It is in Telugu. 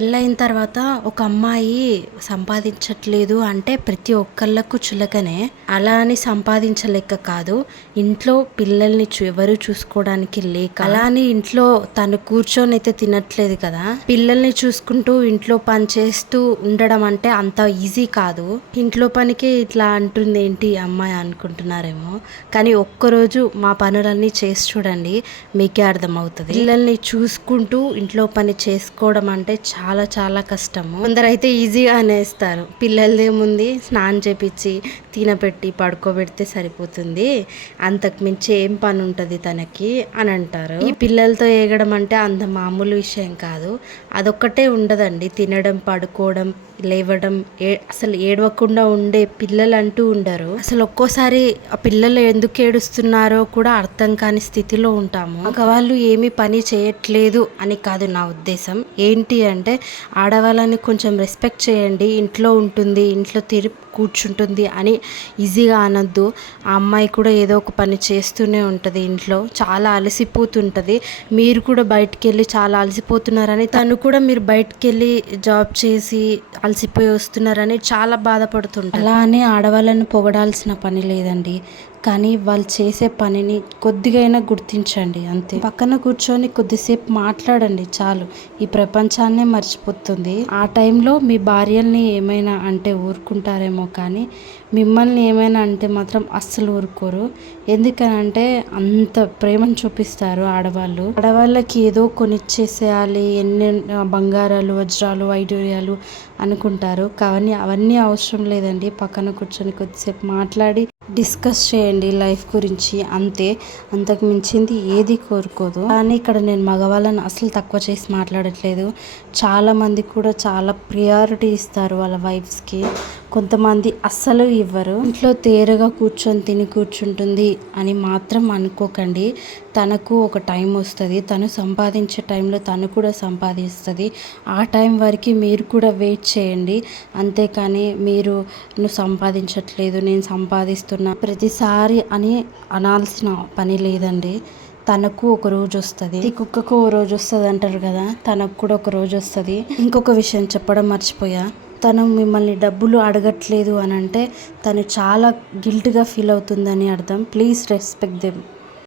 పెళ్ళైన తర్వాత ఒక అమ్మాయి సంపాదించట్లేదు అంటే ప్రతి ఒక్కళ్ళకు చులకనే. అలా అని సంపాదించలేక కాదు. ఇంట్లో పిల్లల్ని ఎవరు చూసుకోవడానికి లేక. అలా అని ఇంట్లో తను కూర్చొని అయితే తినట్లేదు కదా. పిల్లల్ని చూసుకుంటూ ఇంట్లో పని చేస్తూ ఉండడం అంటే అంత ఈజీ కాదు. ఇంట్లో పనికి ఇట్లా అంటుంది ఏంటి అమ్మాయి అనుకుంటున్నారేమో. కానీ ఒక్కరోజు మా పనులన్నీ చేసి చూడండి, మీకే అర్థమవుతుంది. పిల్లల్ని చూసుకుంటూ ఇంట్లో పని చేసుకోవడం అంటే చాలా చాలా కష్టము. కొందరైతే ఈజీగా అనేస్తారు, పిల్లలదేముంది స్నానం చేపించి తినపెట్టి పడుకోబెడితే సరిపోతుంది, అంతకు మించి ఏం పని ఉంటుంది తనకి అని అంటారు. ఈ పిల్లలతో ఏగడం అంటే అంత మామూలు విషయం కాదు. అదొక్కటే ఉండదండి, తినడం, పడుకోవడం, లేవడం, అసలు ఏడవకుండా ఉండే పిల్లలు అంటూ ఉండరు. అసలు ఒక్కోసారి ఆ పిల్లలు ఎందుకు ఏడుస్తున్నారో కూడా అర్థం కాని స్థితిలో ఉంటాము. మగవాళ్ళు ఏమీ పని చేయట్లేదు అని కాదు నా ఉద్దేశం. ఏంటి అంటే ఆడవాళ్ళని కొంచెం రెస్పెక్ట్ చేయండి. ఇంట్లో ఉంటుంది, ఇంట్లో కూర్చుంటుంది అని ఈజీగా అనొద్దు. ఆ అమ్మాయి కూడా ఏదో ఒక పని చేస్తూనే ఉంటుంది, ఇంట్లో చాలా అలసిపోతుంటుంది. మీరు కూడా బయటికి వెళ్ళి చాలా అలసిపోతున్నారని, తను కూడా మీరు బయటికి వెళ్ళి జాబ్ చేసి అలసిపోయి వస్తున్నారని చాలా బాధపడుతుంటారు. అలా అని ఆడవాళ్ళని పొగడాల్సిన పని లేదండి, కానీ వాళ్ళు చేసే పనిని కొద్దిగైనా గుర్తించండి అంతే. పక్కన కూర్చొని కొద్దిసేపు మాట్లాడండి చాలు, ఈ ప్రపంచాన్నే మర్చిపోతుంది. ఆ టైంలో మీ భార్యల్ని ఏమైనా అంటే ఊరుకుంటారేమో, కానీ మిమ్మల్ని ఏమైనా అంటే మాత్రం అస్సలు ఊరుకోరు. ఎందుకనంటే అంత ప్రేమను చూపిస్తారు ఆడవాళ్ళు. ఆడవాళ్ళకి ఏదో కొనిచ్చేసేయాలి, ఎన్ని బంగారాలు, వజ్రాలు, వైడూర్యాలు అనుకుంటారు. కానీ అవన్నీ అవసరం లేదండి. పక్కన కూర్చొని కొద్దిసేపు మాట్లాడి డిస్కస్ చేయండి లైఫ్ గురించి, అంతే. అంతకు మించింది ఏది కోరుకోదు. కానీ ఇక్కడ నేను మగవాళ్ళని అసలు తక్కువ చేసి మాట్లాడట్లేదు. చాలామంది కూడా చాలా ప్రియారిటీ ఇస్తారు వాళ్ళ వైఫ్స్కి, కొంతమంది అస్సలు ఇవ్వరు. ఇంట్లో తేరగా కూర్చొని తిని కూర్చుంటుంది అని మాత్రం అనుకోకండి. తనకు ఒక టైం వస్తుంది, తను సంపాదించే టైంలో తను కూడా సంపాదిస్తుంది. ఆ టైం వరకు మీరు కూడా వెయిట్ చేయండి. అంతేకాని మీరు నువ్వు సంపాదించట్లేదు, నేను సంపాదిస్తున్నా ప్రతిసారి అని అనాల్సిన పని లేదండి. తనకు ఒక రోజు వస్తుంది, ఈ కుక్కకు ఓ రోజు వస్తుంది అంటారు కదా, తనకు కూడా ఒక రోజు వస్తుంది. ఇంకొక విషయం చెప్పడం మర్చిపోయా, తను మిమ్మల్ని డబ్బులు అడగట్లేదు అని అంటే తను చాలా గిల్ట్గా ఫీల్ అవుతుందని అర్థం. Please respect them.